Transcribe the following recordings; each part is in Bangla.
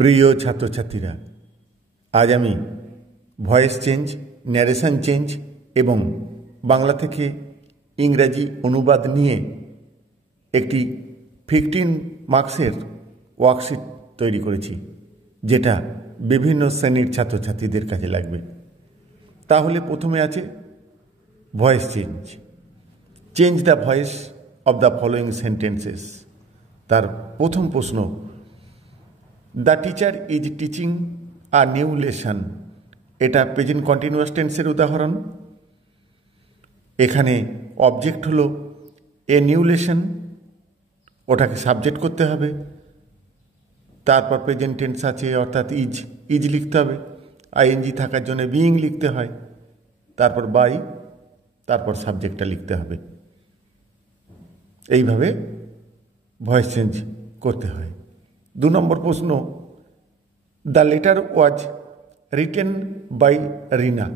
প্রিয় ছাত্রছাত্রীরা, আজ আমি ভয়েস চেঞ্জ, ন্যারেশন চেঞ্জ এবং বাংলা থেকে ইংরাজি অনুবাদ নিয়ে একটি 15 মার্কসের ওয়ার্কশিট তৈরি করেছি, যেটা বিভিন্ন শ্রেণীর ছাত্রছাত্রীদের কাজে লাগবে। তাহলে প্রথমে আছে voice change. Change the voice of the following sentences. তার প্রথম প্রশ্ন, the teacher is teaching a new lesson. এটা প্রেজেন্ট কন্টিনিউয়াস টেন্সের উদাহরণ। এখানে অবজেক্ট হলো এ নিউ লেসন, ওটাকে সাবজেক্ট করতে হবে। তারপর প্রেজেন্ট টেন্স আছে, অর্থাৎ ইজ লিখতে হবে। আইএনজি থাকার জন্য বিইং লিখতে হয়, তারপর বাই, তারপর সাবজেক্টটা লিখতে হবে। এইভাবে ভয়েস চেঞ্জ করতে হয়। 2 নম্বর প্রশ্ন, the letter was written by Rina.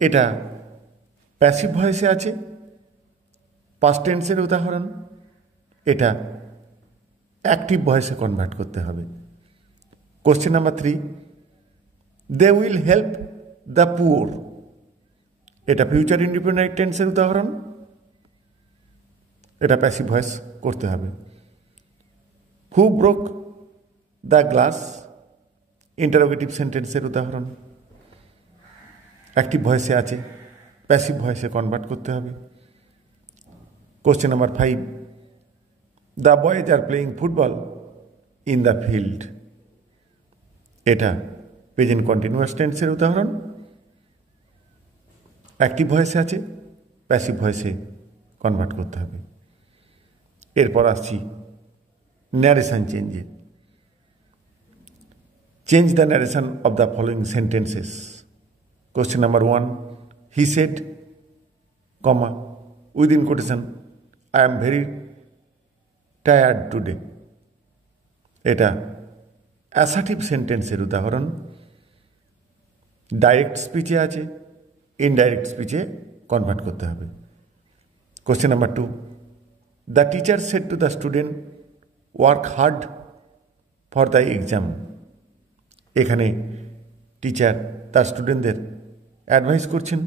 এটা প্যাসিভ ভয়েসে আছে, পাস্ট টেন্সের উদাহরণ। এটা অ্যাক্টিভ ভয়েসে কনভার্ট করতে হবে। Question number 3, they will help the poor. এটা ফিউচার ইন্ডিপেন্ডেন্ট টেন্সের উদাহরণ। এটা প্যাসিভ ভয়েস করতে হবে। Who broke the glass, interrogative সেন্টেন্সের উদাহরণ। অ্যাক্টিভ ভয়েসে আছে, প্যাসিভ ভয়েসে কনভার্ট করতে হবে। Question number 5, the boys are playing football in the field. এটা প্রেজেন্ট কন্টিনিউয়াস টেন্সের উদাহরণ। অ্যাক্টিভ ভয়েসে আছে, প্যাসিভ ভয়েসে কনভার্ট করতে হবে। এরপর আসছি ন্যারেশন চেঞ্জে। Change the narration of the following sentences. Question number 1, he said, comma, within quotation, I am very tired today. এটা অ্যাসার্টিভ সেন্টেন্সের উদাহরণ। ডাইরেক্ট স্পিচে আছে, ইনডাইরেক্ট স্পিচে কনভার্ট করতে হবে। Question number 2, the teacher said to the student, work hard for the exam. এখানে টিচার তার স্টুডেন্টদের অ্যাডভাইস করছেন।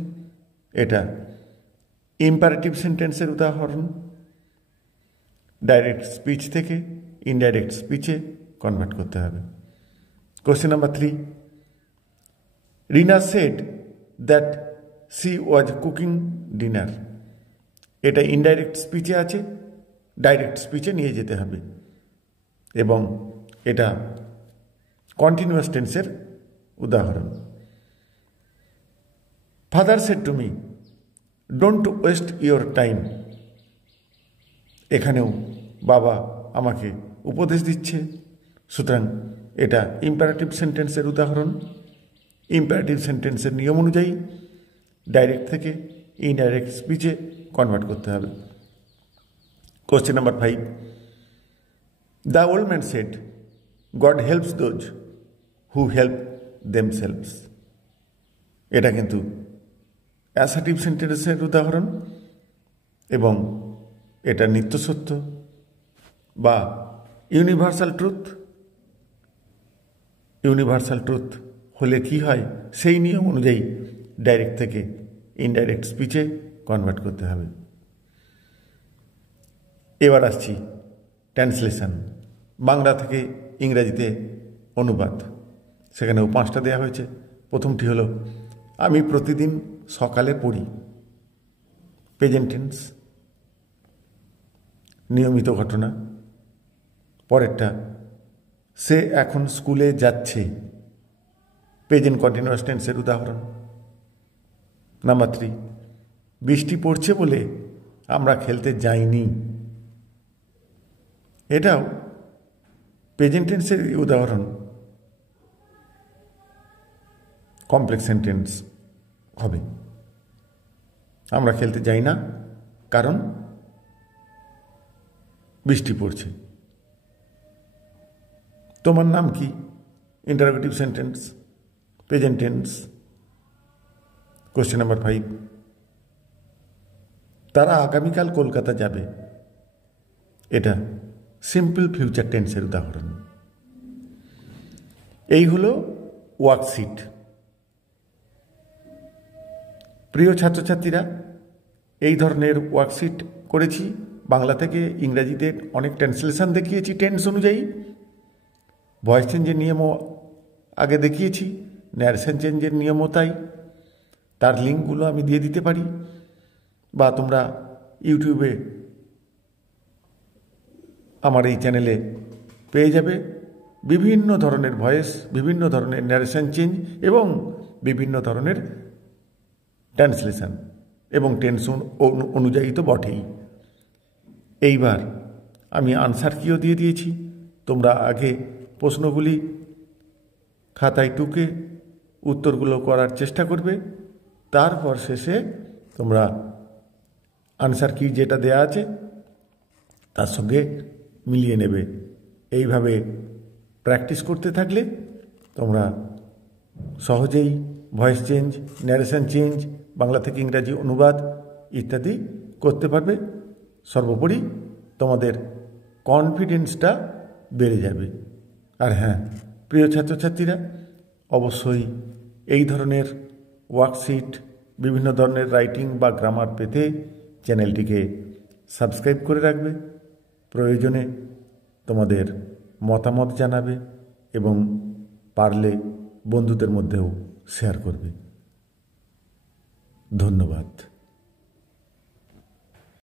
এটা ইম্পারেটিভ সেন্টেন্সের উদাহরণ। ডাইরেক্ট স্পিচ থেকে ইনডাইরেক্ট স্পিচে কনভার্ট করতে হবে। Question number 3, Rina said that C was cooking dinner. এটা ইনডাইরেক্ট স্পিচে আছে, ডাইরেক্ট স্পিচে নিয়ে যেতে হবে এবং এটা কন্টিনিউয়াস টেন্সের উদাহরণ। Father said to me, don't waste your time. এখানেও বাবা আমাকে উপদেশ দিচ্ছে, সুতরাং এটা ইম্পারেটিভ সেন্টেন্সের উদাহরণ। ইম্পারেটিভ সেন্টেন্সের নিয়ম অনুযায়ী ডাইরেক্ট থেকে ইনডাইরেক্ট স্পিচে কনভার্ট করতে হবে। Question number 5, the old man said, god helps those who help themselves. এটা কিন্তু অ্যাসার্টিভ সেন্টেন্সের উদাহরণ এবং এটা নিত্য সত্য বা ইউনিভার্সাল ট্রুথ। ইউনিভার্সাল ট্রুথ হলে কি হয়, সেই নিয়ম অনুযায়ী ডাইরেক্ট থেকে ইনডাইরেক্ট স্পিচে কনভার্ট করতে হবে। এবার আসছি ট্রান্সলেশন, বাংলা থেকে ইংরেজিতে অনুবাদ। সেখানেও 5টা দেওয়া হয়েছে। প্রথমটি হলো, আমি প্রতিদিন সকালে পড়ি, প্রেজেন্ট টেন্স, নিয়মিত ঘটনা। পরেরটা, সে এখন স্কুলে যাচ্ছে, প্রেজেন্ট কন্টিনিউয়াস টেন্সের উদাহরণ। নাম্বার 3, বৃষ্টি পড়ছে বলে আমরা খেলতে যাইনি। এটাও প্রেজেন্ট টেন্সের উদাহরণ, কমপ্লেক্স সেন্টেন্স হবে। আমরা খেলতে যাই না কারণ বৃষ্টি পড়ছে। তোমার নাম কি, interrogative sentence, present tense. Question number 5, তারা আগামীকাল কলকাতা যাবে। এটা সিম্পল ফিউচার টেন্সের উদাহরণ। এই হলো ওয়ার্কশিট। প্রিয় ছাত্রছাত্রীরা, এই ধরনের ওয়ার্কশিট করেছি। বাংলা থেকে ইংরাজিতে অনেক ট্রান্সলেশন দেখিয়েছি টেন্স অনুযায়ী, ভয়েস চেঞ্জের নিয়মও আগে দেখিয়েছি, ন্যারেশন চেঞ্জের নিয়মও তাই। তার লিঙ্কগুলো আমি দিয়ে দিতে পারি, বা তোমরা ইউটিউবে আমার এই চ্যানেলে পেয়ে যাবে বিভিন্ন ধরনের ভয়েস, বিভিন্ন ধরনের ন্যারেশন চেঞ্জ এবং বিভিন্ন ধরনের ট্রান্সলেশন এবং টেন্স অনুযায়ী তো বটেই। এইবার আমি আনসার কিও দিয়ে দিয়েছি। তোমরা আগে প্রশ্নগুলি খাতায় টুকে উত্তরগুলো করার চেষ্টা করবে, তারপর শেষে তোমরা আনসার কি যেটা দেয়া আছে তার সঙ্গে মিলিয়ে নেবে। এইভাবে প্র্যাকটিস করতে থাকলে তোমরা সহজেই voice change, narration change, Bangla থেকে ইংরাজি অনুবাদ ইত্যাদি করতে পারবে। সর্বোপরি তোমাদের কনফিডেন্সটা বেড়ে যাবে। আর হ্যাঁ, প্রিয় ছাত্রছাত্রীরা, অবশ্যই এই ধরনের ওয়ার্কশিট, বিভিন্ন ধরনের রাইটিং বা গ্রামার পেতে চ্যানেলটিকে সাবস্ক্রাইব করে রাখবে। প্রয়োজনে তোমাদের মতামত জানাবে এবং পারলে বন্ধুদের মধ্যেও শেয়ার করবে। ধন্যবাদ।